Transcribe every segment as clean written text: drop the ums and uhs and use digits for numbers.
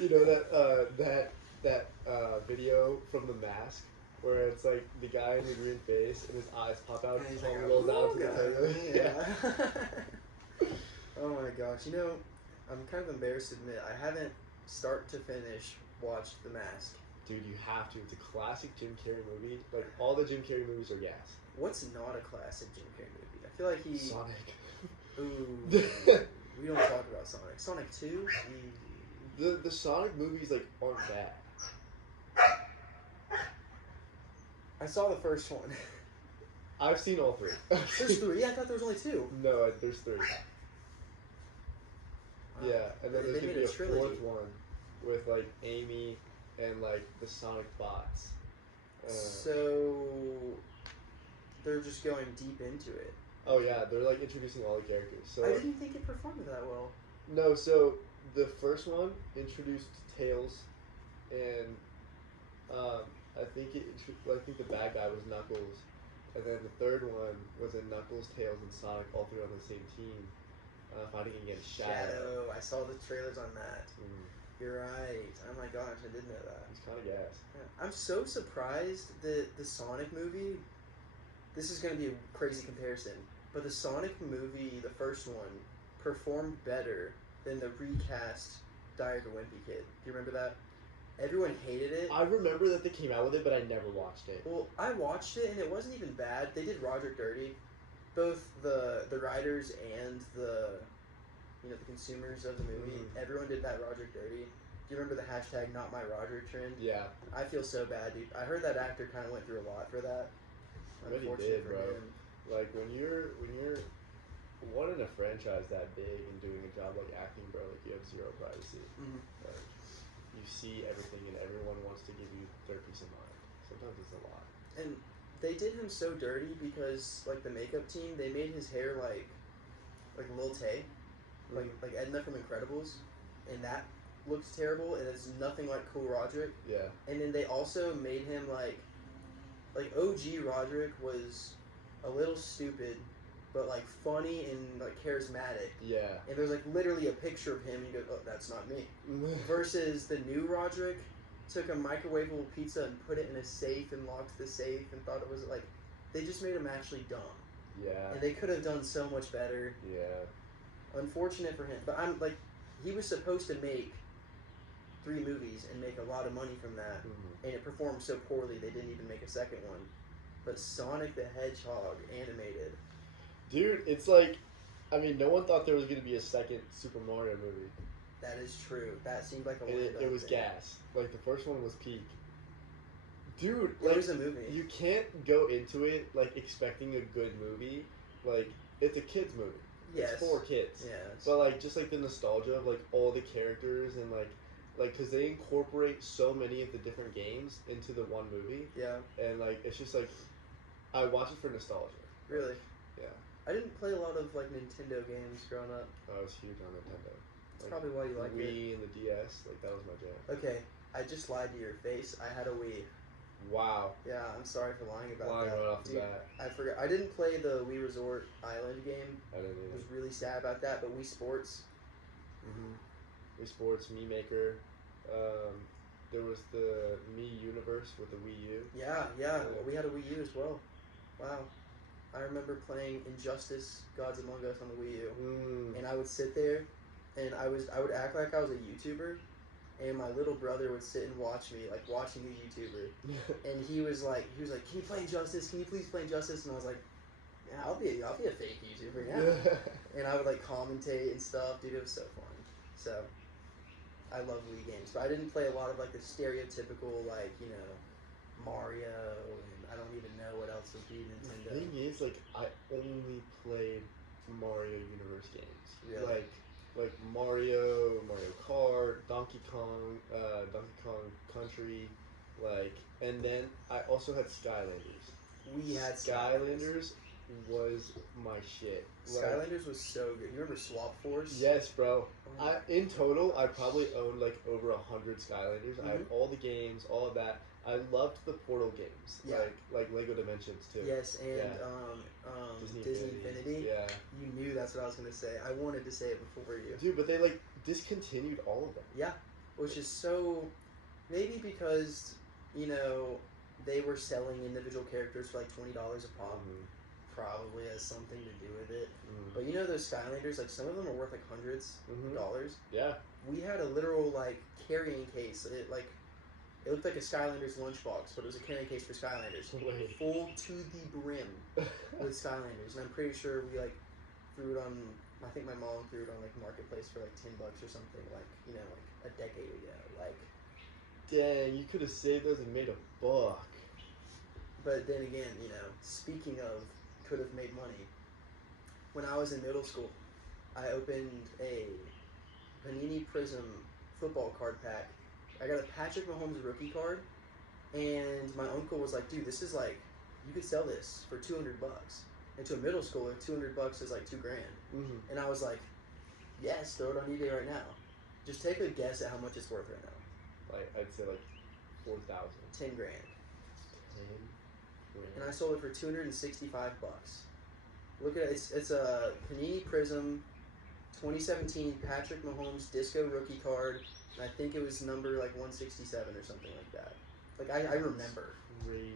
You know that video from The Mask where it's like the guy in the green face and his eyes pop out And and he's his like, tongue rolls out to the "Ooga." trailer. Yeah. Oh my gosh. You know, I'm kind of embarrassed to admit I haven't start to finish watched The Mask. Dude, you have to. It's a classic Jim Carrey movie. Like all the Jim Carrey movies are gas. What's not a classic Jim Carrey movie? I feel like he. Sonic. Ooh. We don't talk about Sonic. Sonic 2? The Sonic movies like aren't bad. I saw the first one. I've seen all three. There's three? I thought there was only two. No, there's three. Wow. Yeah, and then there's They gonna made be a a trilogy. fourth one with like Amy and like the Sonic bots. So they're just going deep into it. Oh yeah, they're like introducing all the characters. So I didn't think it performed that well. no, so the first one introduced Tails, and I think I think the bad guy was Knuckles, and then the third one was a Knuckles, Tails, and Sonic all three on the same team, fighting against Shadow. I saw the trailers on that. Mm. You're right. Oh my gosh, I did know that. It's kind of gas. Yeah. I'm so surprised that the Sonic movie. This is going to be a crazy comparison, but the Sonic movie, the first one, performed better than the recast Dire the Wimpy Kid. Do you remember that? Everyone hated it. I remember that they came out with it, but I never watched it. Well, I watched it and it wasn't even bad. They did Roger dirty, both the writers and the consumers of the movie. Mm. Everyone did that Roger dirty. Do you remember the hashtag Not My Roger trend? Yeah. I feel so bad, dude. I heard that actor kind of went through a lot for that. I bet he did, bro. Like when you're wanting a franchise that big and doing a job like acting, bro, like you have zero privacy. Mm-hmm. Like you see everything and everyone wants to give you their peace of mind. Sometimes it's a lot. And they did him so dirty because like the makeup team, they made his hair like Lil Tay, like Edna from Incredibles, and that looks terrible and it's nothing like Cool Roderick. Yeah. And then they also made him like OG Roderick was a little stupid, but like funny and like charismatic. Yeah. And there's like literally a picture of him and you go, oh, that's not me. Versus the new Roderick took a microwavable pizza and put it in a safe and locked the safe and thought it was like, they just made him actually dumb. Yeah. And they could have done so much better. Yeah. Unfortunate for him. But I'm like, he was supposed to make 3 movies and make a lot of money from that. Mm-hmm. And it performed so poorly they didn't even make a second one. But Sonic the Hedgehog animated. Dude, it's like, I mean, no one thought there was going to be a second Super Mario movie. That is true. That seemed like a And it was gas. Like, the first one was peak. Dude, it like, was a movie. You can't go into it, like, expecting a good movie. Like, it's a kid's movie. Yes. It's for kids. Yes. But, like, just, like, the nostalgia of, like, all the characters and, like, because they incorporate so many of the different games into the one movie. Yeah. And, like, it's just, like, I watch it for nostalgia. Really? Yeah. I didn't play a lot of, like, Nintendo games growing up. I was huge on Nintendo. That's probably why you like it. Wii and the DS, like, that was my jam. Okay, I just lied to your face. I had a Wii. Wow. Yeah, I'm sorry for lying about Lying that. right off the Dude, bat. I forgot. I didn't play the Wii Resort Island game. I didn't I either. was really sad about that, but Wii Sports. Wii Sports, Mii Maker. There was the Mii Universe with the Wii U. Yeah. Well, we had a Wii U as well. Wow. I remember playing Injustice: Gods Among Us on the Wii U, and I would sit there, and I would act like I was a YouTuber, and my little brother would sit and watch me, like watching a YouTuber, and he was like, can you play Injustice? Can you please play Injustice? And I was like, yeah, I'll be a fake YouTuber, yeah. And I would like commentate and stuff, dude. It was so fun. So, I love Wii games, but I didn't play a lot of like the stereotypical like Mario, and I don't even know what else would be Nintendo. The thing is, like, I only played Mario Universe games. Really? Like Mario Kart, Donkey Kong Country, like, and then I also had Skylanders. We had Skylanders was my shit. Skylanders was so good. You remember Swap Force? Yes, bro. In total, I probably owned like over 100 Skylanders. I had all the games, all of that. I loved the Portal games, like Lego Dimensions too. Yes, and Disney Infinity. Yeah. You knew that's what I was gonna say. I wanted to say it before you. Dude, but they like discontinued all of them. Yeah. which is so maybe because you know they were selling individual characters for like $20 a pop. Probably has something to do with it. But you know those Skylanders, like some of them are worth like hundreds of dollars. Yeah. We had a literal like carrying case. It looked like a Skylanders lunchbox, but it was a carrying case for Skylanders, full to the brim with Skylanders. And I'm pretty sure we like threw it on. I think my mom threw it on like Marketplace for like $10 or something, like like a decade ago. Like, dang, you could have saved those and made a buck. But then again, speaking of could have made money. When I was in middle school, I opened a Panini Prism football card pack. I got a Patrick Mahomes rookie card, and my uncle was like, "Dude, this is like, you could sell this for $200." And to a middle schooler, $200 is like $2,000. And I was like, "Yes, throw it on eBay right now. Just take a guess at how much it's worth right now." Like I'd say like 4,000. $10,000. 10 grand. And I sold it for $265. Look at it. It's a Panini Prism 2017 Patrick Mahomes Disco rookie card. And I think it was number like 167 or something like that. Like I remember. Crazy.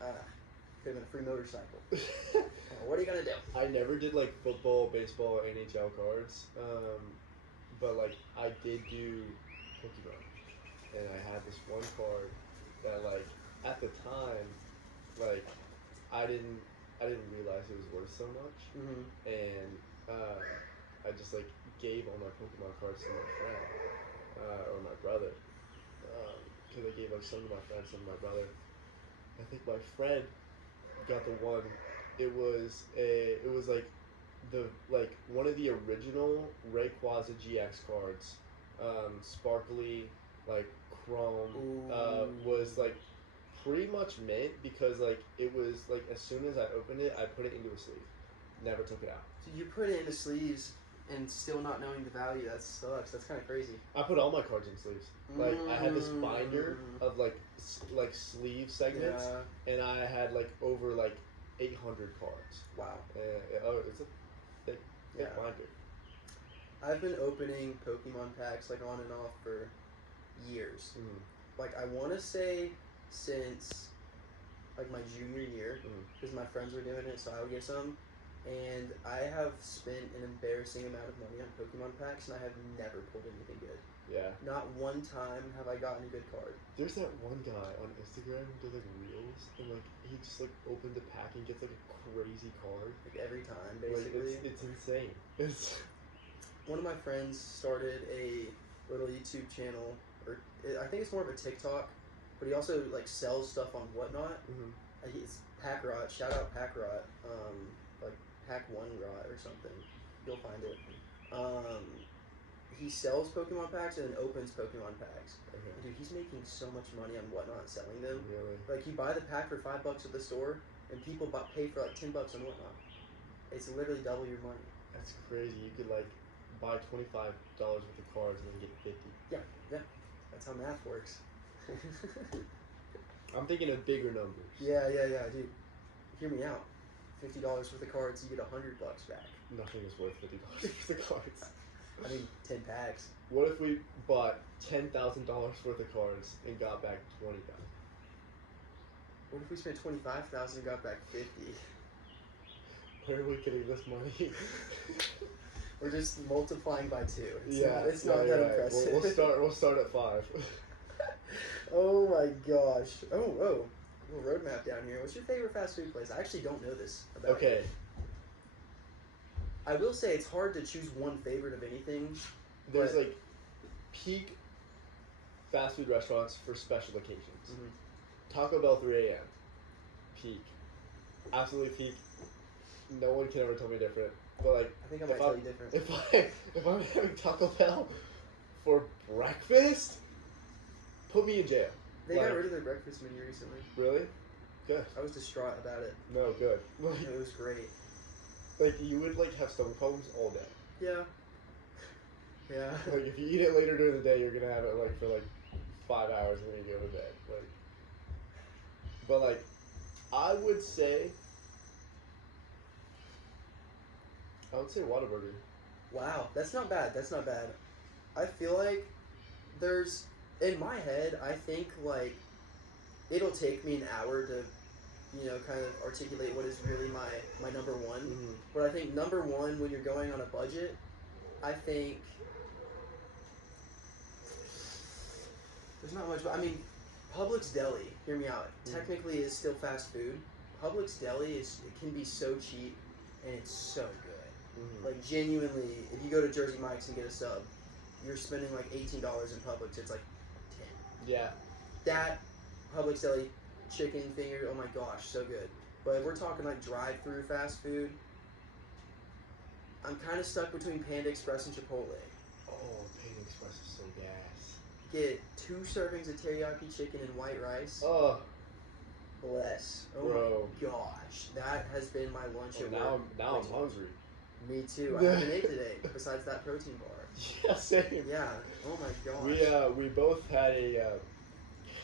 Could have been a free motorcycle. What are you gonna do? I never did like football, baseball, NHL cards, but like I did do Pokemon, and I had this one card that like at the time, like I didn't realize it was worth so much, and I just like gave all my Pokemon cards to my friend or my brother, because I gave like some to my friend, some to my brother. I think my friend got the one. It was one of the original Rayquaza GX cards, sparkly, like chrome, was like pretty much mint because like it was like as soon as I opened it, I put it into a sleeve, never took it out. So you put it into sleeves and still not knowing the value. That sucks. That's kind of crazy. I put all my cards in sleeves. Like I had this binder of like sleeve segments, and I had like over like 800 cards. Wow. It's a thick binder. I've been opening Pokemon packs like on and off for years. Like I want to say since like my junior year, because my friends were doing it, so I would get some. And I have spent an embarrassing amount of money on Pokemon packs, and I have never pulled anything good. Yeah. Not one time have I gotten a good card. There's that one guy on Instagram who does like reels, and like he just like opens a pack and gets like a crazy card. Like every time, basically. Like, it's insane. It's one of my friends started a little YouTube channel, or I think it's more of a TikTok, but he also like sells stuff on Whatnot. It's Packrot. Shout out Packrot. Like Pack One Rot or something. You'll find it. He sells Pokemon packs and then opens Pokemon packs. Dude, he's making so much money on Whatnot selling them. Really? Like you buy the pack for $5 at the store, and people pay for like $10 on Whatnot. It's literally double your money. That's crazy. You could like buy $25 worth of cards and then get 50. Yeah. That's how math works. I'm thinking of bigger numbers. Yeah, dude. Hear me out. $50 worth of cards, you get $100 back. Nothing is worth $50 worth of cards. I mean, 10 packs. What if we bought $10,000 worth of cards and got back 20,000? What if we spent 25,000 and got back 50? Where are we getting this money? We're just multiplying by 2. It's not that impressive. We'll start at 5. Oh my gosh. Oh. Little roadmap down here. What's your favorite fast food place? I actually don't know this about you. I will say it's hard to choose one favorite of anything. There's like peak fast food restaurants for special occasions. Taco Bell 3 a.m. Peak. Absolutely peak. No one can ever tell me different. But like I think I might tell you different. If I'm having Taco Bell for breakfast, put me in jail. They got rid of their breakfast menu recently. Really? Good. I was distraught about it. No, good. It was great. Like, you would, like, have stomach problems all day. Yeah. Like, if you eat it later during the day, you're gonna have it, like, for, like, 5 hours and then you go to bed. Like, but, like, I would say Whataburger. Wow, that's not bad. I feel like there's in my head, I think like it'll take me an hour to, kind of articulate what is really my number one. Mm-hmm. But I think number one when you're going on a budget, I think there's not much. But I mean, Publix Deli. Hear me out. Mm-hmm. Technically, is still fast food. Publix Deli it can be so cheap, and it's so good. Mm-hmm. Like genuinely, if you go to Jersey Mike's and get a sub, you're spending like $18 in Publix. It's like 10. Yeah. That Publix Deli chicken finger, oh my gosh, so good. But if we're talking like drive-through fast food, I'm kind of stuck between Panda Express and Chipotle. Oh, Panda Express is so gas. Get 2 servings of teriyaki chicken and white rice. Oh. Bless. Oh Bro. my gosh. That has been my lunch at work. Now I'm hungry. Me too. I haven't ate today, besides that protein bar. Yeah, same. Yeah. Oh my gosh. We both had a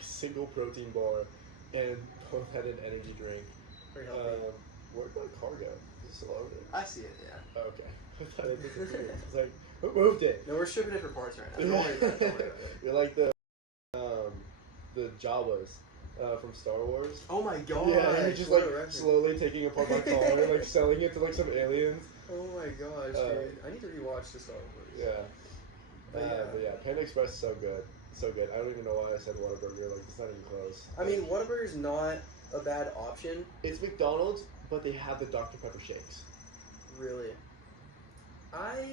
single protein bar and both had an energy drink. Very healthy. Where'd my car go? Is it still over there? I see it, yeah. Oh, okay. I thought it disappeared. It's like, who moved it? No, we're stripping it for parts right now. Don't worry about it. Don't worry about it. You're like the Jawas from Star Wars. Oh my gosh. Yeah, you're just like slowly taking apart my car, like selling it to like some aliens. Oh my gosh, dude. I need to rewatch the Star Wars. Yeah. But yeah. Panda Express is so good. So good. I don't even know why I said Whataburger. Like, it's not even close. I mean, Whataburger's not a bad option. It's McDonald's, but they have the Dr. Pepper shakes. Really? I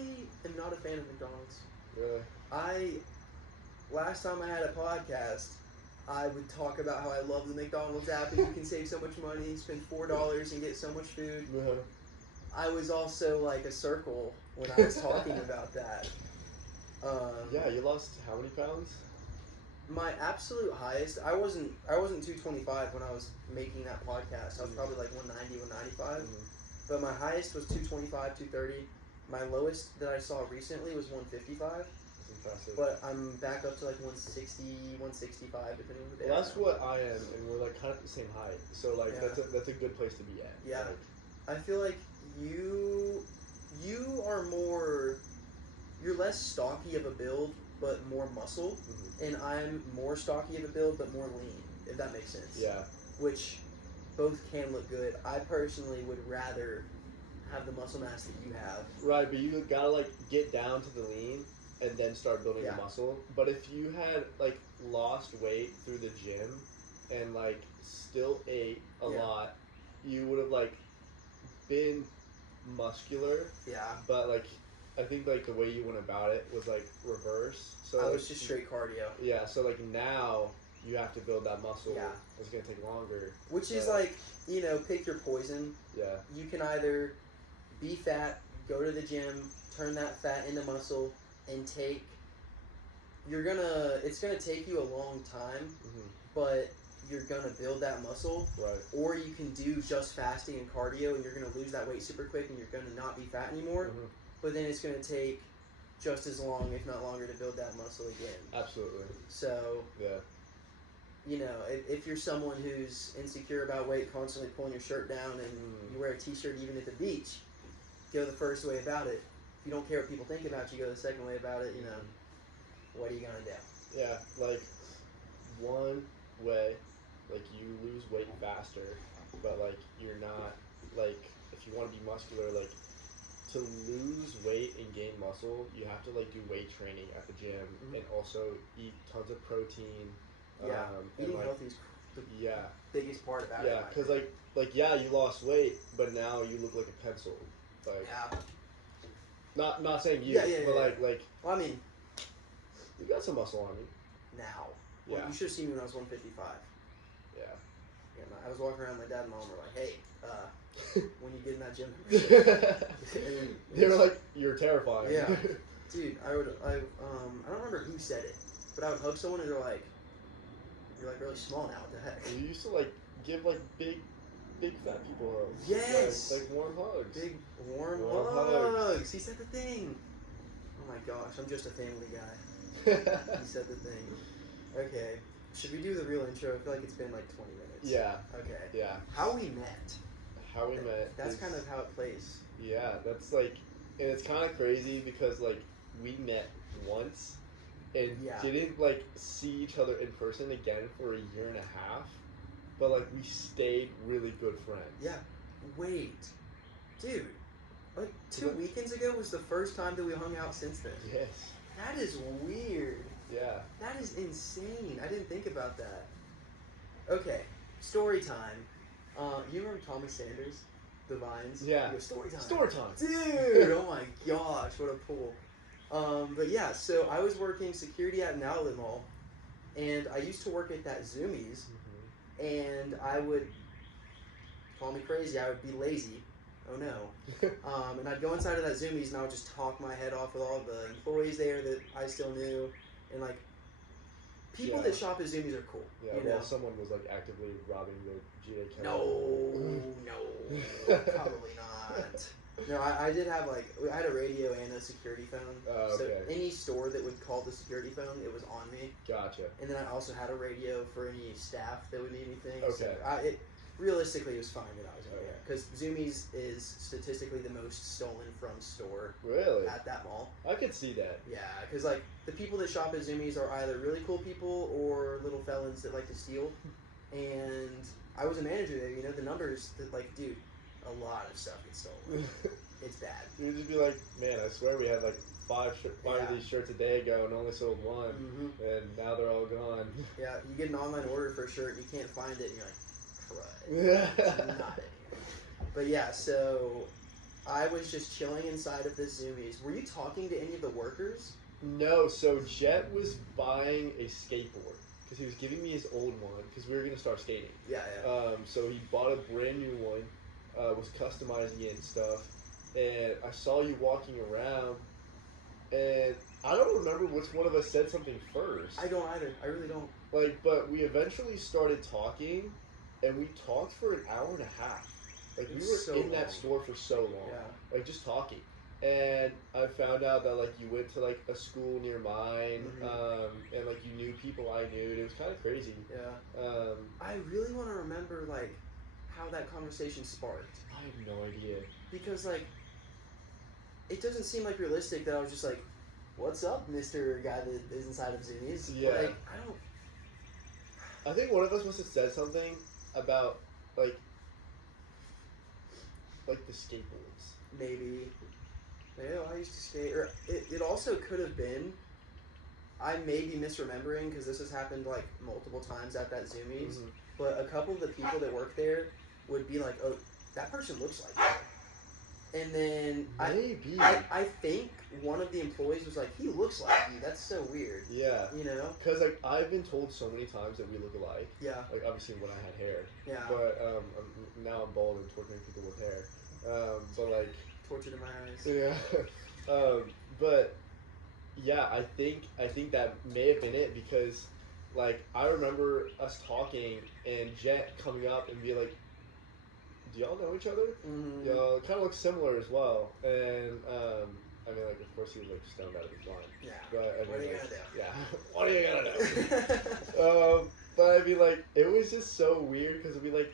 am not a fan of McDonald's. Really? Last time I had a podcast, I would talk about how I love the McDonald's app and you can save so much money, spend $4 and get so much food. Uh-huh. I was also like a circle when I was talking about that. Yeah, you lost how many pounds? My absolute highest, I wasn't 225 when I was making that podcast. I was probably like 190, 195. Mm-hmm. But my highest was 225, 230. My lowest that I saw recently was 155. That's impressive. But I'm back up to like 160, 165 depending on the day. Well, that's what I am, and we're like kind of the same height. So like Yeah. that's a good place to be at. Yeah. Like, I feel like you are more, you're less stocky of a build, but more muscle. mm-hmm. And I'm more stocky of a build, but more lean, if that makes sense. Yeah. Which both can look good. I personally would rather have the muscle mass that you have. Right, but you gotta like get down to the lean and then start building the muscle. But if you had like lost weight through the gym and like still ate a lot, you would have like been muscular. Yeah. But like I think like the way you went about it was like reverse. So I like, was just straight cardio. Yeah, so like now you have to build that muscle. Yeah. It's gonna take longer. Which is like, pick your poison. Yeah. You can either be fat, go to the gym, turn that fat into muscle, and it's gonna take you a long time, mm-hmm. but you're gonna build that muscle. Right. Or you can do just fasting and cardio, and you're gonna lose that weight super quick, and you're gonna not be fat anymore. Mm-hmm. But then it's gonna take just as long, if not longer, to build that muscle again. Absolutely. So. Yeah. If you're someone who's insecure about weight, constantly pulling your shirt down, and you wear a t-shirt even at the beach, go the first way about it. If you don't care what people think about you, go the second way about it. What are you gonna do? Yeah, like one way, like you lose weight faster, but like you're not like if you want to be muscular, like to lose weight and gain muscle, you have to like do weight training at the gym and also eat tons of protein. Yeah, eating healthy is the biggest part about it. Yeah, because you lost weight, but now you look like a pencil. Like, not saying you, but like. Well, I mean, you got some muscle on you. Now. Yeah. Well, you should have seen me when I was 155. Yeah. Yeah, I was walking around. My dad and mom were like, "Hey, when you get in that gym." They were like, "You're terrifying." Yeah, dude. I don't remember who said it, but I would hug someone and they're like, "You're like really small now. What the heck?" You used to like give like big fat people hugs. Yes. Like warm hugs. Big warm hugs. He said the thing. Oh my gosh, I'm just a family guy. He said the thing. Okay. Should we do the real intro? I feel like it's been like 20 minutes. Yeah. Okay. Yeah. How we met. How we met. That's kind of how it plays. Yeah, that's like, and it's kind of crazy because like we met once, and Yeah. didn't like see each other in person again for a year and a half, but like we stayed really good friends. Yeah. Wait, dude. Like 2 weekends ago was the first time that we hung out since then. Yes. That is weird. Yeah. That is insane. I didn't think about that. Okay, story time. You remember Thomas Sanders? The Vines? Yeah. He goes, story time. Story time. Dude, oh my gosh, what a pull. But yeah, so I was working security at an outlet mall, and I used to work at that Zoomies, and I would, call me crazy, I would be lazy. Oh no. And I'd go inside of that Zoomies and I would just talk my head off with all the employees there that I still knew. And like, people that shop at Zoomies are cool. Yeah, you know? someone was like actively robbing the GA account. No, probably not. No, I did have like, I had a radio and a security phone. Okay. So any store that would call the security phone, it was on me. Gotcha. And then I also had a radio for any staff that would need anything. Okay. So realistically, it was fine that I was over there. Because Zoomies is statistically the most stolen from store. Really? At that mall. I could see that. Yeah, because like the people that shop at Zoomies are either really cool people or little felons that like to steal. And I was a manager there, you know, the numbers that like, dude, a lot of stuff gets stolen. It's bad. You'd just be like, man, I swear we had like five of these shirts a day ago and only sold one, and now they're all gone. Yeah, you get an online order for a shirt and you can't find it, and you're like, crud. It's not anymore. But yeah, so I was just chilling inside of this Zoomies. Were you talking to any of the workers? No, so Jet was buying a skateboard because he was giving me his old one because we were gonna start skating. Yeah. So he bought a brand new one, was customizing it and stuff, and I saw you walking around, and I don't remember which one of us said something first. I don't either. I really don't. Like, but we eventually started talking, and we talked for an hour and a half. Like, we were in that store for so long. Yeah. Like, just talking. And I found out that, like, you went to, like, a school near mine, and, like, you knew people I knew. It was kind of crazy. Yeah. I really want to remember, like, how that conversation sparked. I have no idea. Because, like, it doesn't seem, like, realistic that I was just like, what's up, Mr. Guy that is inside of Zoomies? Yeah. Like, I don't... I think one of us must have said something about, like the skateboards. Maybe. Yeah, I used to skate. Or it also could have been, I may be misremembering because this has happened like multiple times at that Zoomies, but a couple of the people that work there would be like, oh, that person looks like that. And then maybe I think one of the employees was like, he looks like you. That's so weird. Yeah. You know? Because like I've been told so many times that we look alike. Yeah. Like obviously when I had hair. Yeah. But now I'm bald and torturing people with hair. But like tortured in my eyes. Yeah. But yeah, I think that may have been it because like I remember us talking and Jet coming up and be like, do y'all know each other? Y'all kind of look similar as well. And I mean, like, of course he was like stoned out of his mind. Yeah. But I mean, what are you like, gonna do? Yeah. What are you gonna do? But I mean, like, it was just so weird because we like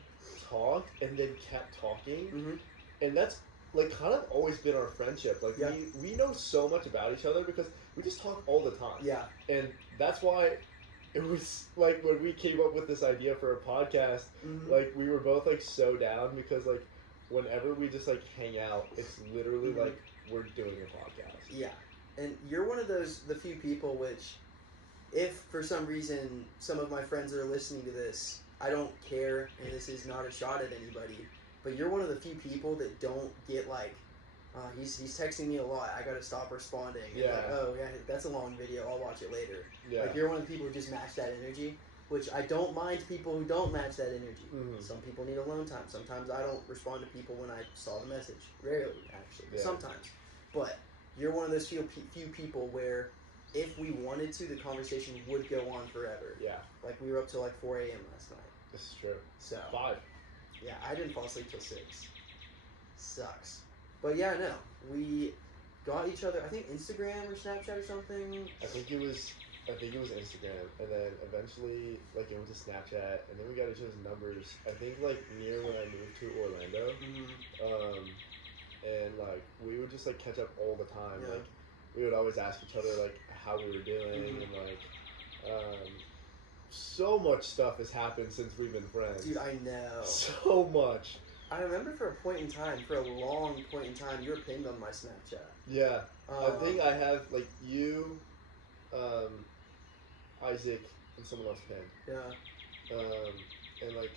talked and then kept talking, and that's like kind of always been our friendship. Like we know so much about each other because we just talk all the time. Yeah. And that's why. It was like when we came up with this idea for a podcast, like we were both like so down because like whenever we just like hang out, it's literally like we're doing a podcast. Yeah, and you're one of the few people which, if for some reason some of my friends that are listening to this, I don't care, and this is not a shot at anybody, but you're one of the few people that don't get like, he's texting me a lot, I gotta stop responding. And like, oh yeah, that's a long video, I'll watch it later. Yeah. Like you're one of the people who just match that energy, which I don't mind people who don't match that energy. Some people need alone time. Sometimes I don't respond to people when I saw the message. Rarely, actually, but sometimes. But you're one of those few people where if we wanted to, the conversation would go on forever. Yeah. Like we were up till like 4 a.m. last night. This is true. So 5. Yeah, I didn't fall asleep till 6. Sucks. But yeah, no, we got each other. I think Instagram or Snapchat or something. I think it was Instagram, and then eventually like it went to Snapchat, and then we got each other's numbers. I think like near when I moved to Orlando, and like we would just like catch up all the time. Yeah. Like we would always ask each other like how we were doing and like so much stuff has happened since we've been friends. Dude, I know. So much. I remember for a point in time, for a long point in time, you were pinned on my Snapchat. Yeah. I think I have like you, Isaac, and someone else pinned. Yeah. And like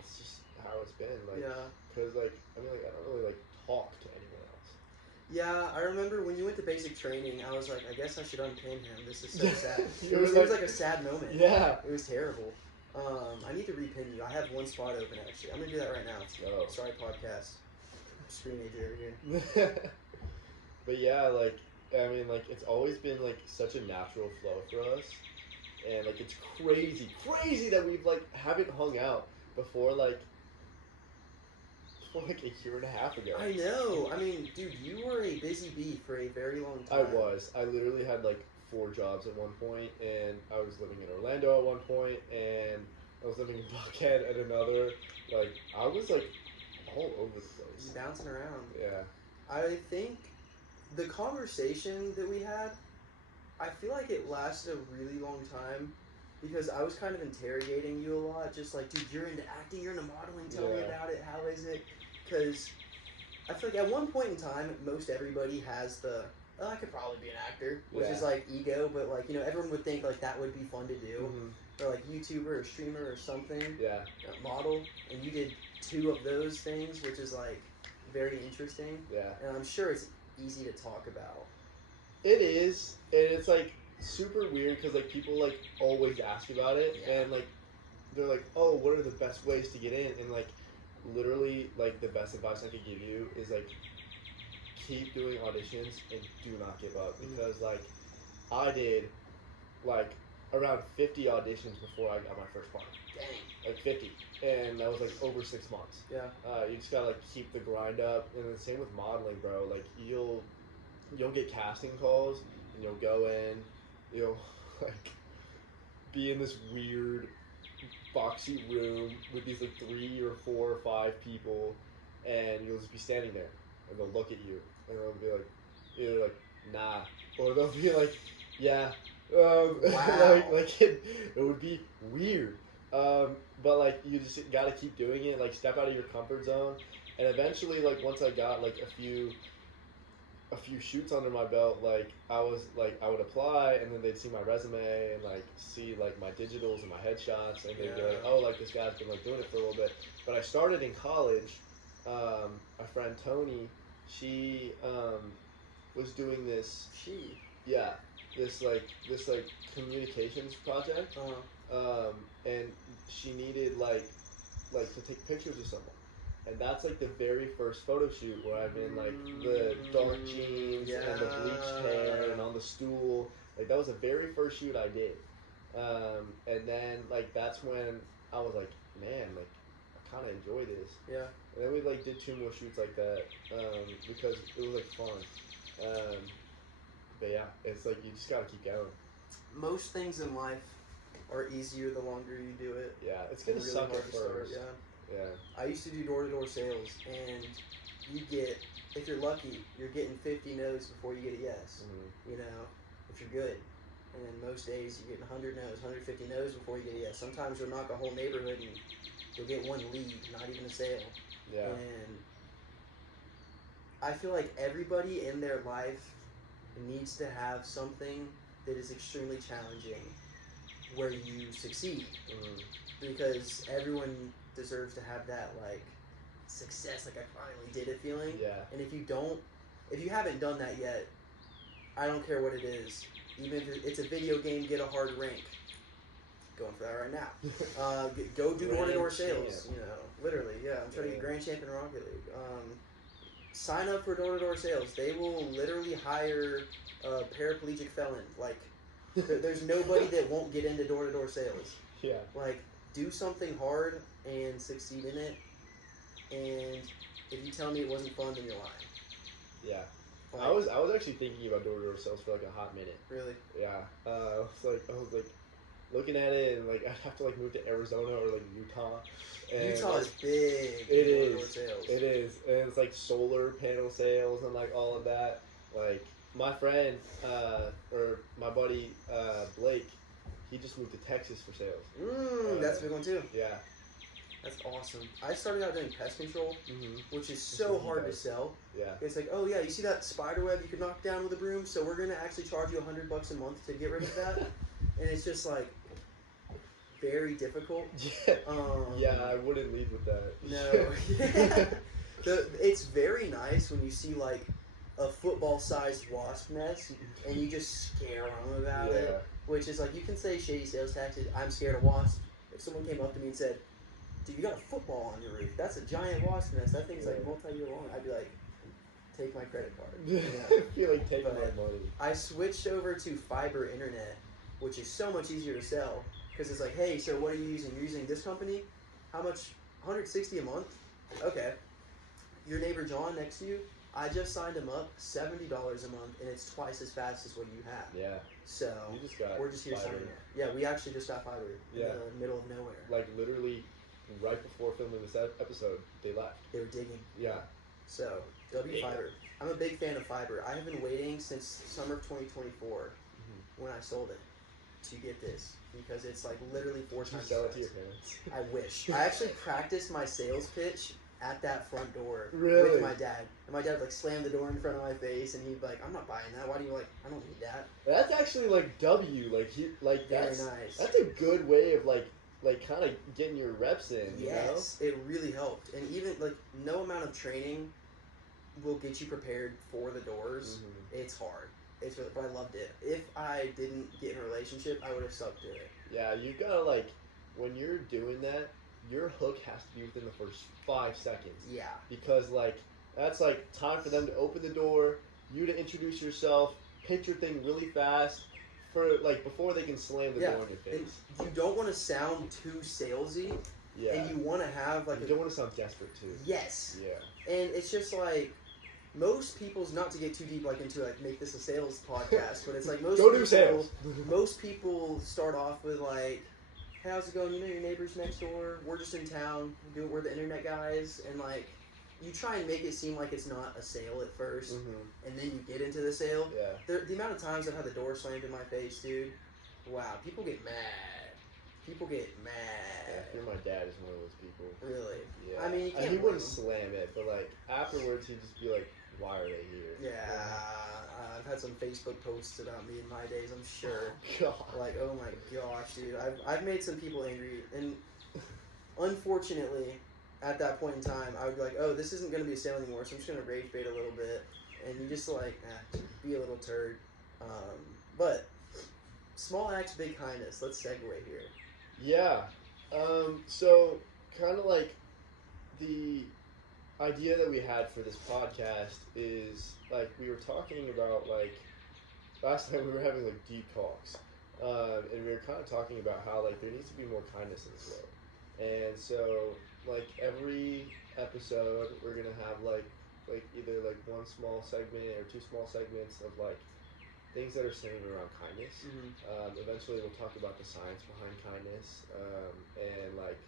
it's just how it's been. Like, yeah. Cause like I mean like I don't really like talk to anyone else. Yeah, I remember when you went to basic training, I was like, I guess I should unpin him. This is so sad. It was like a sad moment. Yeah. It was terrible. I need to repin you. I have one spot open actually. I'm gonna do that right now. Oh. Sorry, podcast. Screenager over here. But yeah, like I mean, like it's always been like such a natural flow for us, and like it's crazy that we've like haven't hung out before like a year and a half ago. I know. I mean, dude, you were a busy bee for a very long time. I was. I literally had like 4 jobs at one point, and I was living in Orlando at one point, and I was living in Buckhead at another. Like I was like all over the place, bouncing around. Yeah. I think the conversation that we had, I feel like it lasted a really long time because I was kind of interrogating you a lot. Just like, dude, you're into acting, you're into modeling, tell me about it, how is it? Because I feel like at one point in time, most everybody has the, oh, I could probably be an actor, which is like ego, but like, you know, everyone would think like that would be fun to do. Mm-hmm. Or like YouTuber or streamer or something. Yeah. Model. And you did 2 of those things, which is like very interesting. Yeah. And I'm sure it's easy to talk about. It is, and it's like super weird because like people like always ask about it, and like they're like, oh, what are the best ways to get in? And like literally like the best advice I could give you is like keep doing auditions and do not give up, because like I did like around 50 auditions before I got my first part. Dang. Like 50, and that was like over 6 months. Yeah. You just gotta like keep the grind up, and then same with modeling, bro. Like you'll get casting calls, and you'll go in, you'll like be in this weird boxy room with these like 3 or 4 or 5 people, and you'll just be standing there, and they'll look at you, and they'll be like, either like nah, or they'll be like, yeah, wow. like it would be weird, but like you just gotta keep doing it, like step out of your comfort zone, and eventually like once I got like a few shoots under my belt, like I would apply, and then they'd see my resume and like see like my digitals and my headshots, and they'd be like, oh, like this guy's been like doing it for a little bit. But I started in college. My friend Tony, she was doing this. This communications project, and she needed like to take pictures of someone. And that's like the very first photo shoot where I'm in like the dark jeans and the bleached hair and on the stool. Like that was the very first shoot I did. And then like that's when I was like, man, like I kind of enjoy this. Yeah. And then we like did 2 more shoots like that because it was like fun. But yeah, it's like you just gotta keep going. Most things in life are easier the longer you do it. Yeah, it's gonna really suck hard at to start. first. Yeah. I used to do door-to-door sales, and you get, if you're lucky, you're getting 50 no's before you get a yes. You know, if you're good. And then most days you're getting 100 no's, 150 no's before you get a yes. Sometimes you'll knock a whole neighborhood and you'll get 1 lead, not even a sale. Yeah. And I feel like everybody in their life needs to have something that is extremely challenging where you succeed. Because everyone deserves to have that like success, like I finally did it feeling. Yeah. And if you haven't done that yet, I don't care what it is. Even if it's a video game, get a hard rank. Going for that right now. Go do door-to-door sales. You know, literally, yeah. I'm trying to get Grand Champion Rocket League. Sign up for door-to-door sales. They will literally hire a paraplegic felon. Like, there's nobody that won't get into door-to-door sales. Yeah. Like, do something hard and succeed in it. And if you tell me it wasn't fun, then you're lying. Yeah. Like, I was actually thinking about door-to-door sales for like a hot minute. Really? Yeah. I was like looking at it, and like I'd have to like move to Arizona or like Utah. And, Utah is big. It is. Door-to-door sales. It is, and it's like solar panel sales and like all of that. Like my friend or my buddy Blake, he just moved to Texas for sales. That's a big one too. Yeah. That's awesome. I started out doing pest control, which is That's so what he hard to does. sell. Yeah. It's like, oh yeah, you see that spider web you could knock down with a broom? So we're gonna actually charge you $100 a month to get rid of that, and it's just like very difficult. Yeah. Yeah, I wouldn't lead with that. No. It's very nice when you see like a football-sized wasp nest and you just scare them about it. Which is like, you can say shady sales tactics. I'm scared of wasps. If someone came up to me and said, dude, you got a football on your roof. That's a giant wasp nest. That thing's like multi-year long. I'd be like, take my credit card. I feel like taking my money. I switched over to fiber internet, which is so much easier to sell. Because it's like, hey, so what are you using? You're using this company? How much? $160 a month? Okay. Your neighbor John next to you, I just signed him up, $70 a month, and it's twice as fast as what you have. Yeah. So you just got we're just here signing it. Yeah, we actually just got fiber in the middle of nowhere. Like literally right before filming this episode, they left. They were digging. Yeah. So, Fiber. I'm a big fan of fiber. I have been waiting since summer of 2024 when I sold it to get this, because it's like literally 4 times. Did you sell it to your parents? I wish. I actually practiced my sales pitch at that front door with my dad. And my dad would like slam the door in front of my face, and he'd be like, "I'm not buying that. Why do you like? I don't need that." That's actually like very nice. That's a good way of like kind of getting your reps in. Yes, you know? It really helped, and even like no amount of training will get you prepared for the doors. It's hard. But I loved it. If I didn't get in a relationship, I would have stuck to it. Yeah, you gotta like, when you're doing that, your hook has to be within the first 5 seconds. Yeah. Because like, that's like time for them to open the door, you to introduce yourself, pitch your thing really fast, for like before they can slam the door in your face. And you don't want to sound too salesy. Yeah. And you want to have like you don't want to sound desperate too. Yes. Yeah. And it's just like, most people's, not to get too deep like into like make this a sales podcast, but it's like most people start off with like, hey, how's it going? You know your neighbors next door? We're just in town. We're the internet guys, and like, you try and make it seem like it's not a sale at first, and then you get into the sale. Yeah. The amount of times I've had the door slammed in my face, dude. Wow, people get mad. People get mad. Yeah, I feel my dad is one of those people. Really? Yeah. I mean, you can't. He wouldn't slam it, but like afterwards, he'd just be like, "Why are they here?" Yeah, I've had some Facebook posts about me in my days. I'm sure. God. Like, oh my gosh, dude, I've made some people angry, and unfortunately, at that point in time, I would be like, oh, this isn't gonna be a sale anymore, so I'm just gonna rage bait a little bit, and you just like, be a little turd. But small acts, big kindness. Let's segue here. Yeah. So kind of like the idea that we had for this podcast is like, we were talking about like last time we were having like deep talks, and we were kind of talking about how like there needs to be more kindness in this world. And so like every episode we're gonna have like either like one small segment or 2 small segments of like things that are centered around kindness. Eventually we'll talk about the science behind kindness, and like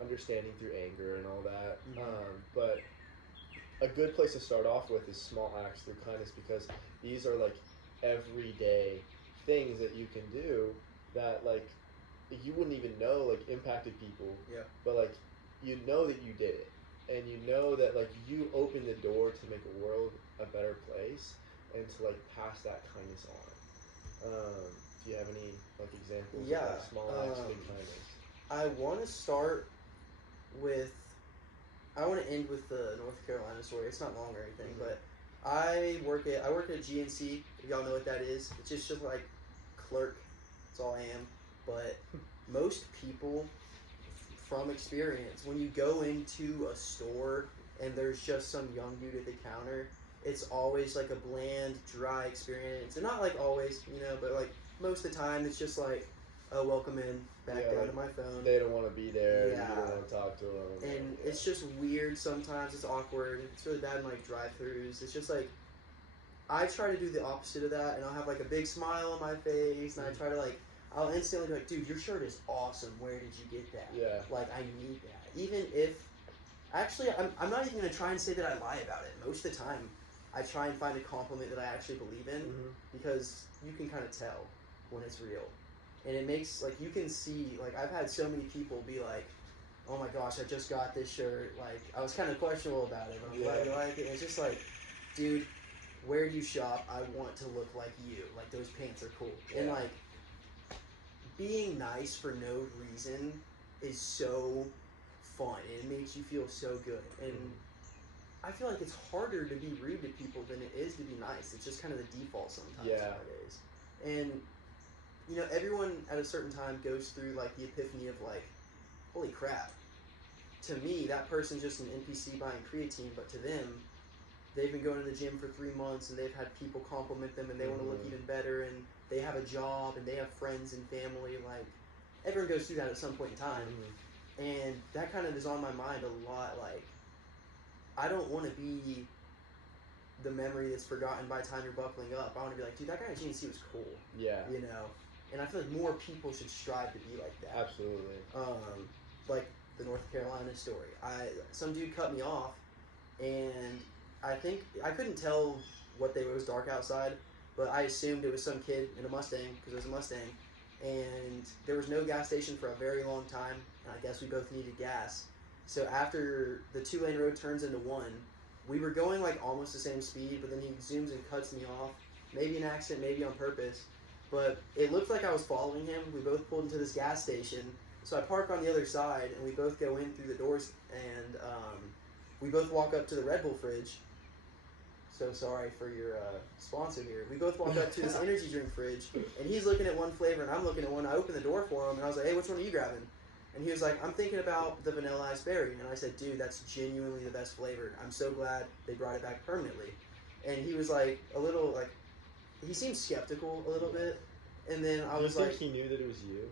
understanding through anger and all that. But a good place to start off with is small acts through kindness, because these are like everyday things that you can do that like you wouldn't even know like impacted people. Yeah. But like, you know that you did it, and you know that like you opened the door to make the world a better place, and to like pass that kindness on. Do you have any like examples of like small acts of big kindness? I want to start with. I want to end with the North Carolina story. It's not long or anything, but I work at GNC. If y'all know what that is, it's just like clerk. That's all I am. But most people, from experience, when you go into a store and there's just some young dude at the counter, it's always like a bland, dry experience. And not like always, but like most of the time it's just like, oh, welcome in, back down to my phone. They don't want to be there. Yeah. You don't want to talk to them. And it's just weird sometimes. It's awkward. It's really bad in like drive-thrus. It's just like, I try to do the opposite of that, and I'll have like a big smile on my face, and I try to like, I'll instantly be like, dude, your shirt is awesome. Where did you get that? Yeah. Like, I need that. Even if, actually, I'm not even going to try and say that I lie about it. Most of the time, I try and find a compliment that I actually believe in, because you can kind of tell when it's real. And it makes, like, you can see, like, I've had so many people be like, oh my gosh, I just got this shirt. Like, I was kind of questionable about it. I'm glad you like it. And it's just like, dude, where do you shop? I want to look like you. Like, those pants are cool. Yeah. And, like, being nice for no reason is so fun. And it makes you feel so good. And I feel like it's harder to be rude to people than it is to be nice. It's just kind of the default sometimes nowadays. And, you know, everyone at a certain time goes through, like, the epiphany of, like, holy crap. To me, that person's just an NPC buying creatine, but to them, they've been going to the gym for 3 months and they've had people compliment them and they want to look even better, and they have a job and they have friends and family. Like, everyone goes through that at some point in time. And that kind of is on my mind a lot. Like, I don't want to be the memory that's forgotten by the time you're buckling up. I want to be like, dude, that guy at GNC was cool. Yeah. You know? And I feel like more people should strive to be like that. Absolutely. Like the North Carolina story. Some dude cut me off, and I think I couldn't tell what they were. It was dark outside, but I assumed it was some kid in a Mustang, because it was a Mustang. And there was no gas station for a very long time, and I guess we both needed gas. So after the 2-lane road turns into one, we were going like almost the same speed, but then he zooms and cuts me off. Maybe an accident, maybe on purpose. But it looked like I was following him. We both pulled into this gas station. So I park on the other side, and we both go in through the doors, and we both walk up to the Red Bull fridge. So sorry for your sponsor here. We both walk up to this energy drink fridge, and he's looking at one flavor, and I'm looking at one. I opened the door for him, and I was like, hey, which one are you grabbing? And he was like, I'm thinking about the vanilla ice berry. And I said, dude, that's genuinely the best flavor. I'm so glad they brought it back permanently. And he was like, a little, like, he seemed skeptical a little bit. And then I was like... Do you think he knew that it was you?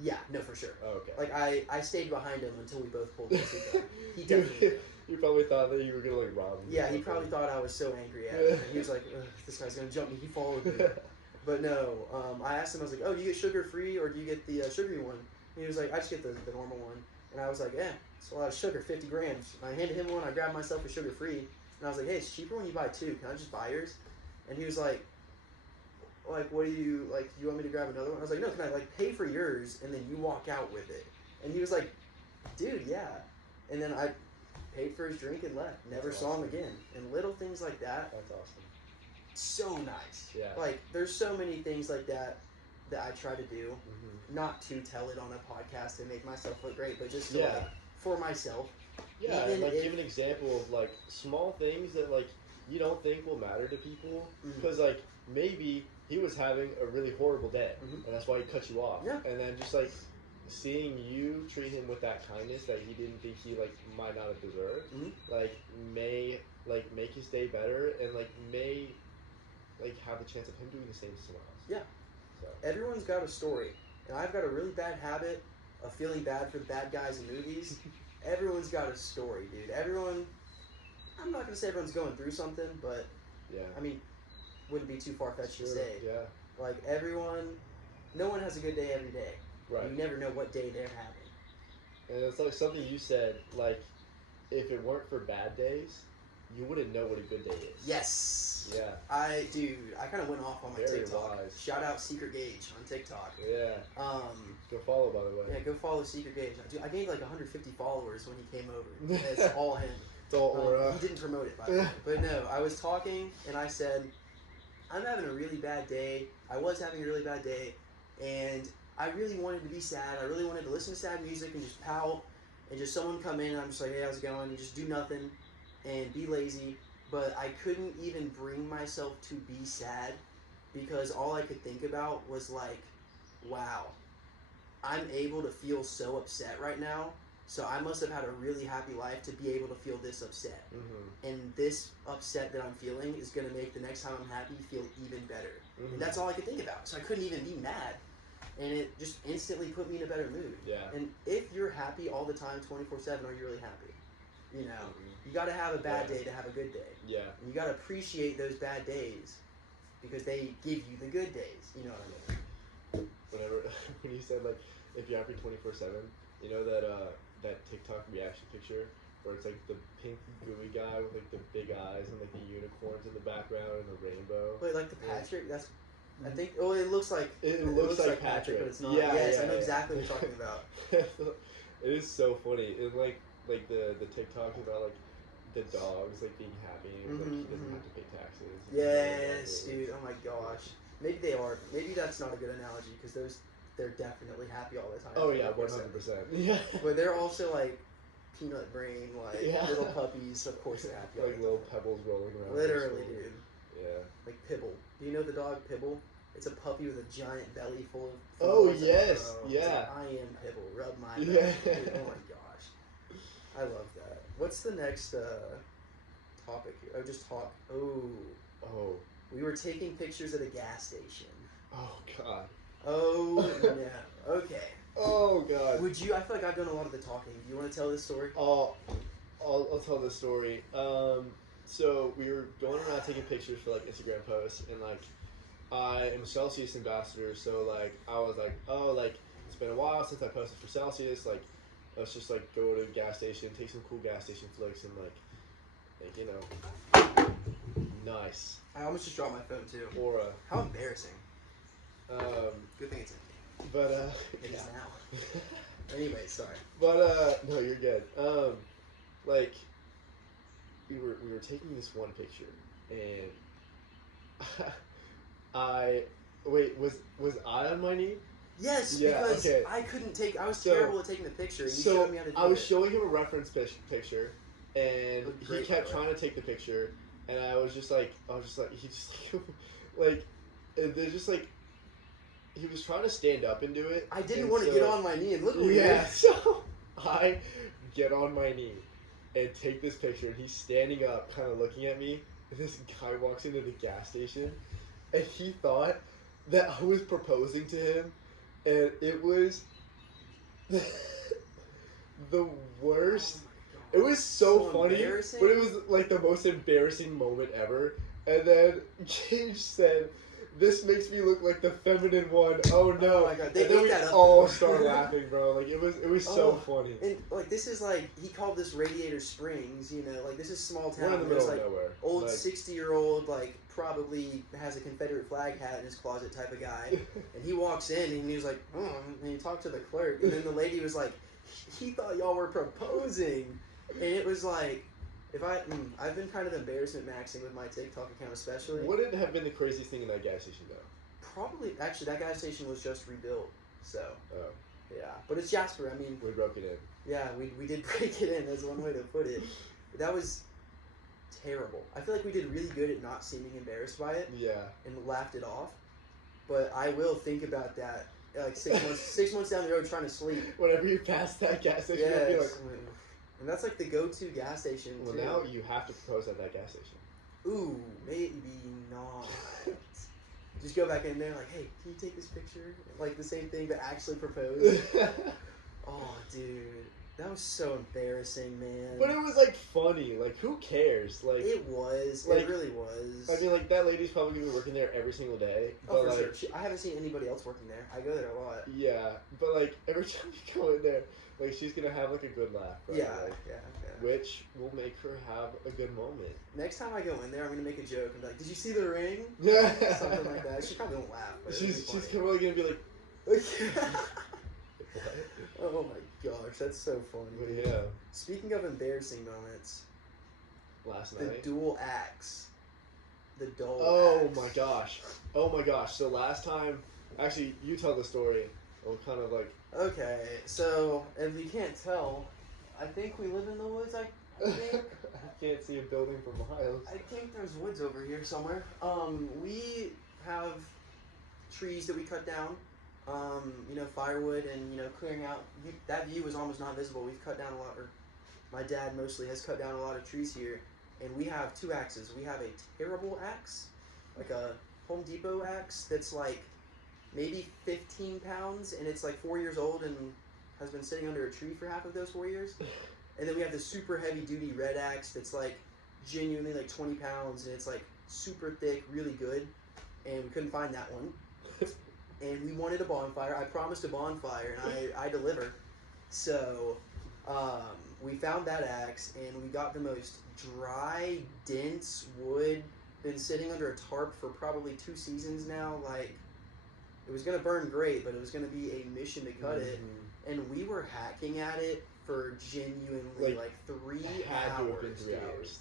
Yeah, no, for sure. Oh, okay. Like, I stayed behind him until we both pulled into the car. He definitely... You probably thought that you were going to, like, rob him. Yeah, he probably thought I was so angry at him. And he was like, this guy's going to jump me. He followed me. But no, I asked him, I was like, oh, do you get sugar-free or do you get the sugary one? And he was like, I just get the normal one. And I was like, yeah, it's a lot of sugar, 50 grams. And I handed him one. I grabbed myself a sugar-free. And I was like, hey, it's cheaper when you buy two. Can I just buy yours? And he was like, what do you, like, do you want me to grab another one? I was like, no, can I, like, pay for yours and then you walk out with it? And he was like, dude, yeah. And then I paid for his drink and left. Never saw him again. And little things like that. That's awesome. So nice. Yeah. Like, there's so many things like that I try to do. Not to tell it on a podcast and make myself look great, but just to, like, for myself. Yeah, and, like, give an example of, like, small things that, like, you don't think will matter to people. Because, like, maybe he was having a really horrible day, and that's why he cut you off. Yeah. And then just, like, seeing you treat him with that kindness that he didn't think he, like, might not have deserved, like, may, like, make his day better, and, like, may, like, have the chance of him doing the same to someone else. Yeah. So. Everyone's got a story. And I've got a really bad habit of feeling bad for the bad guys in movies. Everyone's got a story, dude. Everyone, I'm not going to say everyone's going through something, but, I mean, wouldn't be too far-fetched to say. Yeah. Like, no one has a good day every day. Right. You never know what day they're having. And it's like something you said, like, if it weren't for bad days, you wouldn't know what a good day is. Yes. Yeah. I kind of went off on my TikTok. Wise. Shout out Secret Gaige on TikTok. Yeah. Go follow, by the way. Yeah, go follow Secret Gaige. Dude, I gained like 150 followers when he came over. It's all him. It's all aura. He didn't promote it, by the way. But no, I was talking and I said, I'm having a really bad day. I was having a really bad day, and I really wanted to be sad. I really wanted to listen to sad music and just pout, and just someone come in and I'm just like, hey, how's it going? And just do nothing and be lazy. But I couldn't even bring myself to be sad, because all I could think about was like, wow, I'm able to feel so upset right now, so I must have had a really happy life to be able to feel this upset. And this upset that I'm feeling is going to make the next time I'm happy feel even better. And that's all I could think about, so I couldn't even be mad. And it just instantly put me in a better mood. Yeah. And if you're happy all the time, 24/7, are you really happy? You know, you got to have a bad day to have a good day. Yeah. And you got to appreciate those bad days, because they give you the good days. You know what I mean? When you said, like, if you're happy 24/7, you know that that TikTok reaction picture where it's like the pink gooey guy with like the big eyes and like the unicorns in the background and the rainbow. Wait, like the Patrick? That's I think. Oh, it looks like it looks like Patrick, but it's not. Yeah, yes, yeah, I know exactly what you're talking about. It is so funny. And like the TikToks about like the dogs like being happy, like he doesn't have to pay taxes. Yes, dude. Oh my gosh. Maybe they are. Maybe that's not a good analogy because they're definitely happy all the time. Oh yeah, 100%. Yeah. But they're also like peanut brain, like little puppies. Of course they're happy. Like little pebbles rolling around. Literally, dude. Yeah. Like Pibble. Do you know the dog Pibble? It's a puppy with a giant belly full of. Oh yes, yeah. Like, I am Pibble. Rub my belly. Dude, oh my gosh. I love that. What's the next topic here? Oh, just talk. Oh. We were taking pictures at a gas station. Oh god. Oh no. Okay. Oh god. Would you? I feel like I've done a lot of the talking. Do you want to tell this story? I'll tell this story. So we were going around taking pictures for like Instagram posts, and like I am a Celsius ambassador, so like I was like, oh, like it's been a while since I posted for Celsius, like let's just like go to a gas station, take some cool gas station flicks, and like you know, nice. I almost just dropped my phone too. Aura. How embarrassing. Good thing it's empty. But it is now. Anyway, sorry. But no, you're good. Like we were taking this one picture, and was I on my knee? Yes, yeah, because okay. I couldn't take. I was terrible at taking the picture. And you so showed me how to do I was it. showing him a reference picture, and Great, he kept trying to take the picture, and he just like like, and they're just like. He was trying to stand up and do it. I didn't want to get on my knee and look weird. Yeah, so I get on my knee and take this picture, and he's standing up, kind of looking at me, and this guy walks into the gas station, and he thought that I was proposing to him, and it was the worst. Oh it was so funny, but it was like the most embarrassing moment ever. And then Gage said, "This makes me look like the feminine one. Oh no!" Oh my god, they and then ate we that up. all start laughing, bro. Like it was so funny. And like this is like he called this Radiator Springs, you know, like this is small town. We're in the middle like of nowhere. Old like, 60-year-old, like probably has a Confederate flag hat in his closet type of guy. And he walks in and he was like, oh, and he talked to the clerk, and then the lady was like, he thought y'all were proposing, and it was like. I've been kind of embarrassment maxing with my TikTok account, especially. Would it have been the craziest thing in that gas station, though? Probably. Actually, that gas station was just rebuilt, so. Oh. Yeah, but it's Jasper. I mean. We broke it in. Yeah, we did break it in. That's one way to put it. That was terrible. I feel like we did really good at not seeming embarrassed by it. Yeah. And laughed it off. But I will think about that. Like 6 months down the road, trying to sleep. Whenever you pass that gas station, you'll be like. And that's like the go-to gas station. Well, now you have to propose at that gas station. Ooh, maybe not. Just go back in there, like, hey, can you take this picture? Like the same thing, but actually propose. Oh, dude, that was so embarrassing, man. But it was like funny. Like, who cares? Like it was. Like, it really was. I mean, like that lady's probably gonna be working there every single day. But oh, for like, sure. I haven't seen anybody else working there. I go there a lot. Yeah, but like every time you go in there. Like, she's gonna have, like, a good laugh. Right? Yeah, like, yeah. Which will make her have a good moment. Next time I go in there, I'm gonna make a joke and be like, did you see the ring? Yeah. Something like that. She probably won't laugh. But she's really gonna be like... Oh my gosh, that's so funny. But yeah. Speaking of embarrassing moments... Last night? The dual axe. The dull axe. Oh my gosh. So last time... Actually, you tell the story. Or kind of like... Okay, so if you can't tell, I think we live in the woods. I think I can't see a building for miles. I think there's woods over here somewhere. We have trees that we cut down. You know, firewood and you know clearing out. That view is almost not visible. We've cut down a lot. Or my dad mostly has cut down a lot of trees here, and we have two axes. We have a terrible axe, like a Home Depot axe that's like. Maybe 15 pounds, and it's like 4 years old and has been sitting under a tree for half of those 4 years. And then we have this super heavy-duty red axe that's like genuinely like 20 pounds, and it's like super thick, really good. And we couldn't find that one. And we wanted a bonfire. I promised a bonfire, and I deliver. So we found that axe, and we got the most dry, dense wood. Been sitting under a tarp for probably 2 seasons now. Like, it was gonna burn great, but it was gonna be a mission to cut it. And we were hacking at it for genuinely like 3 had to have been hours. 3 hours.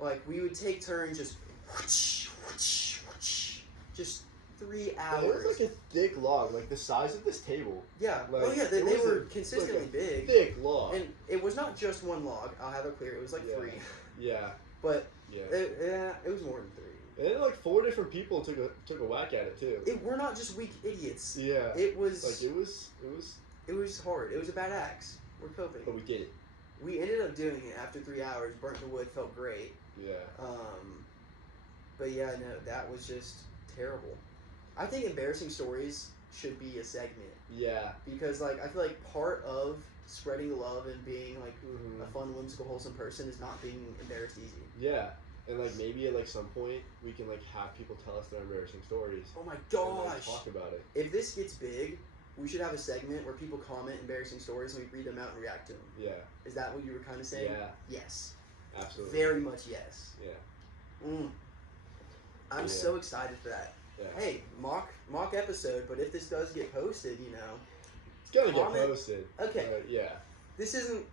Like we would take turns just whoosh, whoosh, whoosh, just 3 hours. It was like a thick log, like the size of this table. Yeah. Like, oh yeah, they were consistently big. Thick log. And it was not just one log. I'll have it clear. It was like 3. Yeah. But it was more than 3. And then like 4 different people took a whack at it too. We're not just weak idiots. Yeah. It was like it was hard. It was a bad axe. We're coping. But we did it. We ended up doing it after 3 hours. Burnt the wood, felt great. Yeah. But yeah, no, that was just terrible. I think embarrassing stories should be a segment. Yeah. Because like I feel like part of spreading love and being like a fun, whimsical, wholesome person is not being embarrassed easy. Yeah. And like maybe at like some point we can like have people tell us their embarrassing stories. Oh my And, like, gosh! talk about it. If this gets big, we should have a segment where people comment embarrassing stories and we read them out and react to them. Yeah. Is that what you were kind of saying? Yeah. Yes. Absolutely. Very much yes. Yeah. I'm so excited for that. Yeah. Hey, mock episode, but if this does get posted, you know. It's gonna get posted. Okay. Yeah. This isn't.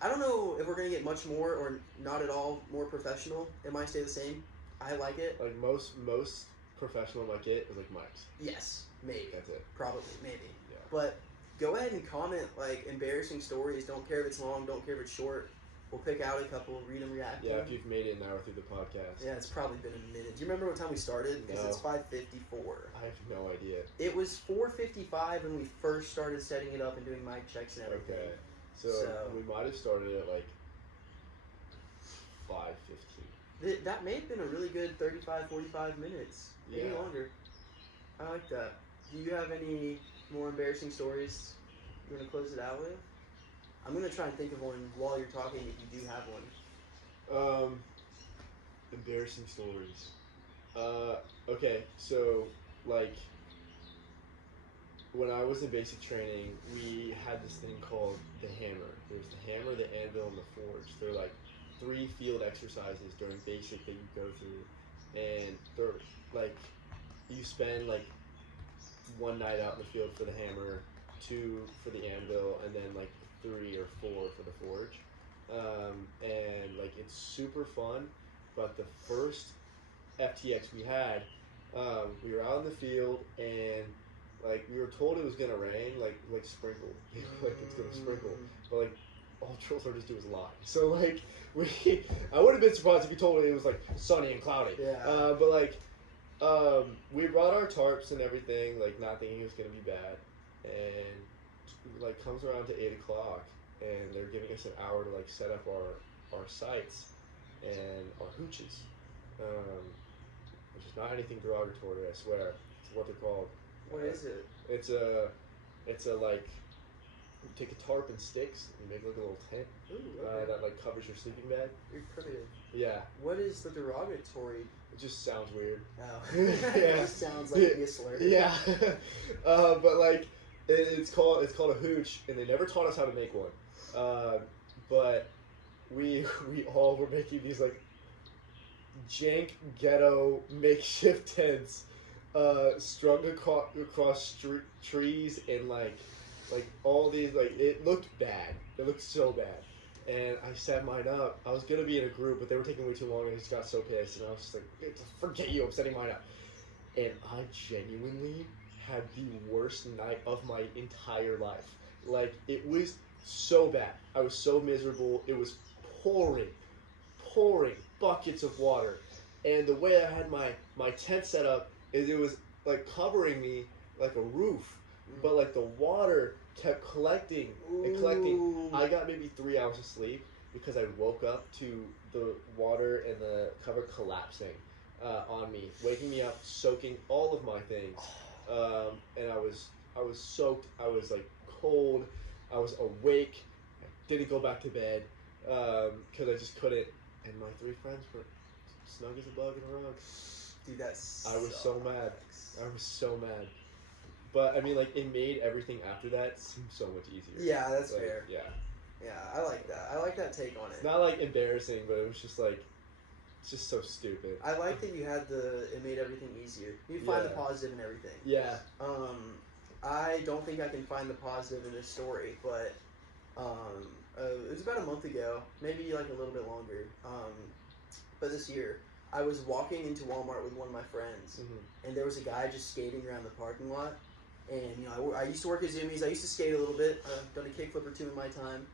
I don't know if we're gonna get much more or not at all more professional. It might stay the same. I like it. Like most professional might get is like mics. Yes, maybe. That's it. Probably, maybe. Yeah. But go ahead and comment like embarrassing stories. Don't care if it's long. Don't care if it's short. We'll pick out a couple, read them, react. Yeah, if you've made it an hour through the podcast. Yeah, it's probably been a minute. Do you remember what time we started? Because it's 5:54. I have no idea. It was 4:55 when we first started setting it up and doing mic checks and everything. Okay. So we might have started at like 5:15. That may have been a really good 35, 45 minutes. Maybe longer. I like that. Do you have any more embarrassing stories you want to close it out with? I'm going to try and think of one while you're talking if you do have one. Embarrassing stories. Okay, so like when I was in basic training, we had this thing called the hammer. There's the hammer, the anvil, and the forge. They're like 3 field exercises during basic that you go through, and they're like you spend like 1 night out in the field for the hammer, 2 for the anvil, and then like 3 or 4 for the forge. And like it's super fun, but the first FTX we had, we were out in the field and like we were told it was gonna rain, like sprinkle, like it's gonna sprinkle, but like all drill sergeants do is lie. So like I would have been surprised if you told me it was like sunny and cloudy. Yeah. But like we brought our tarps and everything, like not thinking it was gonna be bad, and like comes around to 8 o'clock and they're giving us an hour to like set up our sights and our hooches, which is not anything derogatory, I swear. It's what they're called. What is it? It's a like you take a tarp and sticks and you make like a little tent. Ooh, okay. That like covers your sleeping bed. You're primitive. Yeah. What is the derogatory? It just sounds weird. Oh. It just sounds like a slur. Yeah. But like it's called a hooch, and they never taught us how to make one. But we all were making these like jank ghetto makeshift tents, strung across trees, and like all these, like it looked bad. It looked so bad. And I set mine up. I was gonna be in a group, but they were taking way too long, and I just got so pissed. And I was just like, "Forget you! I'm setting mine up." And I genuinely had the worst night of my entire life. Like it was so bad. I was so miserable. It was pouring buckets of water, and the way I had my tent set up is it was like covering me like a roof, but like the water kept collecting and collecting. I got maybe 3 hours of sleep because I woke up to the water and the cover collapsing on me, waking me up, soaking all of my things, and I was soaked. I was like cold. I was awake. I didn't go back to bed because I just couldn't. And my 3 friends were snug as a bug in a rug. Dude, that's. I was so mad. I was so mad. But I mean, like, it made everything after that seem so much easier. Yeah, that's like, fair. Yeah. Yeah, I like that. I like that take on it. It's not like embarrassing, but it was just like, it's just so stupid. I like that you had it made everything easier. You find the positive in everything. Yeah. I don't think I can find the positive in this story, but it was about a month ago, maybe like a little bit longer. But this year, I was walking into Walmart with one of my friends, and there was a guy just skating around the parking lot. And you know, I used to work at Zoomies. I used to skate a little bit. I've done a kickflip or two in my time.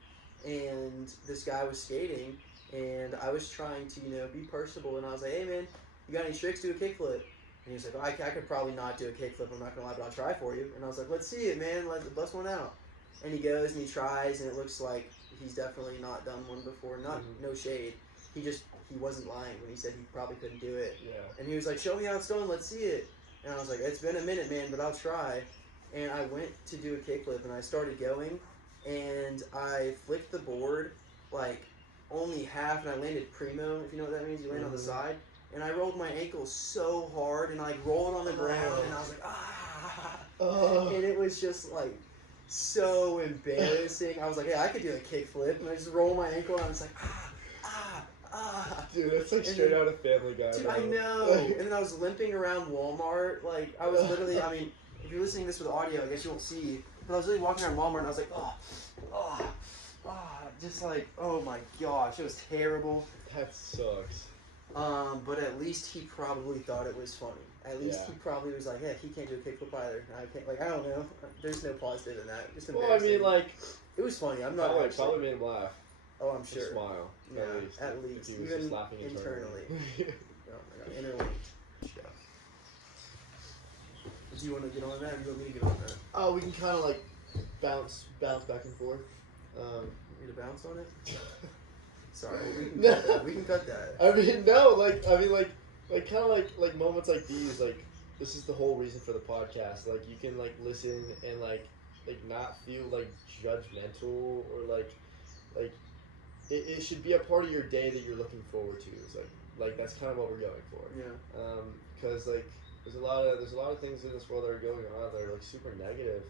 And this guy was skating, and I was trying to, be personable. And I was like, "Hey man, you got any tricks to a kickflip?" And he was like, "Oh, I could probably not do a kickflip. I'm not gonna lie, but I'll try for you." And I was like, "Let's see it, man. Let's bust one out." And he goes and he tries, and it looks like he's definitely not done one before. No shade. He wasn't lying when he said he probably couldn't do it. Yeah. And he was like, "Show me how it's done. Let's see it." And I was like, "It's been a minute, man, but I'll try." And I went to do a kickflip, and I started going, and I flicked the board like only half, and I landed primo. If you know what that means, you land on the side. And I rolled my ankle so hard, and I rolled on the ground, and I was like, ah. And it was just like so embarrassing. I was like, "Hey, I could do a kickflip," and I just rolled my ankle, and I was like, ah. Dude, that's like straight out of Family Guy. Dude, bro. I know. And then I was limping around Walmart. Like, I was literally, I mean, if you're listening to this with audio, I guess you won't see. But I was really walking around Walmart, and I was like, just like, oh my gosh, it was terrible. That sucks. But at least he probably thought it was funny. At least he probably was like, "Yeah, he can't do a kickflip either. I can't." Like, I don't know. There's no positive in that. Just embarrassing. Well, I mean, like, it was funny. I'm not probably made him laugh. Oh, I'm sure. Smile. Yeah, at least. He was Even just laughing internally. Oh my god, interlinked. Yeah. Do you want to get on that, or do you want me to get on that? Oh, we can kind of like bounce back and forth. You to bounce on it? Sorry, we can cut that. I mean, no, like kind of like moments like these, like this is the whole reason for the podcast. Like you can like listen and like not feel like judgmental or like it should be a part of your day that you're looking forward to. It's like that's kind of what we're going for. Yeah. Because like there's a lot of things in this world that are going on that are like super negative,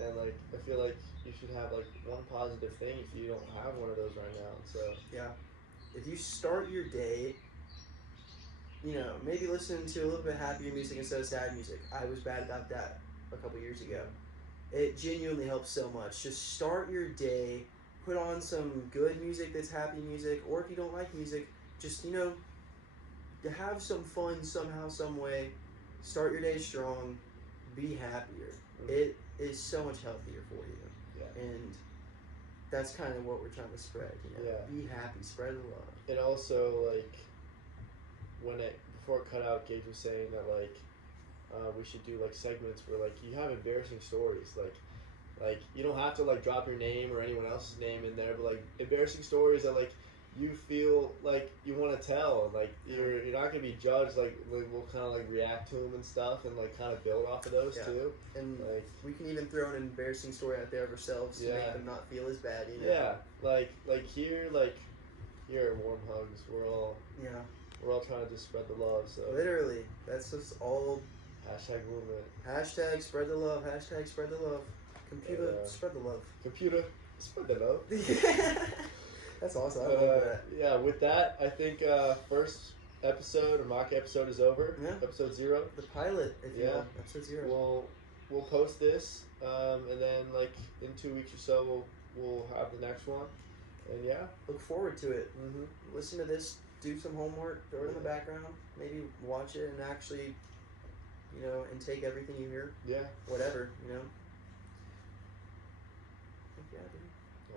and like I feel like you should have like one positive thing if you don't have one of those right now. So yeah, if you start your day, maybe listen to a little bit happier music instead of sad music. I was bad about that a couple years ago. It genuinely helps so much. Just start your day, put on some good music that's happy music, or if you don't like music, just to have some fun somehow, some way. Start your day strong, be happier. It is so much healthier for you. Yeah. And that's kind of what we're trying to spread, Yeah. Be happy, spread the love. And also, like, before it cut out, Gaige was saying that, like, we should do, like, segments where, like, you have embarrassing stories. Like, you don't have to, like, drop your name or anyone else's name in there, but, like, embarrassing stories that, like, you feel like you want to tell, and like you're not gonna be judged. Like we'll kind of like react to them and stuff, and like kind of build off of those too. And like we can even throw an embarrassing story out there of ourselves to make them not feel as bad. Yeah, like here at Warm Hugs, we're all trying to just spread the love. So literally, that's just all. Hashtag movement. Hashtag spread the love. Hashtag spread the love. Computer spread the love. Computer spread the love. That's awesome. I love that. Yeah, with that, I think first episode or mock episode is over. Yeah. Episode 0. The pilot, if you will. Episode 0. We'll post this, and then like in 2 weeks or so, we'll have the next one. And look forward to it. Listen to this. Do some homework. Throw it in the background. Maybe watch it and actually, and take everything you hear. Yeah. Whatever.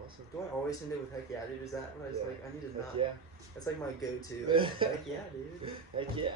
Awesome. Do I always end it with heck yeah, dude? Is that what I was like? I need to not. Yeah. That's like my go-to. Heck yeah, dude. Heck yeah.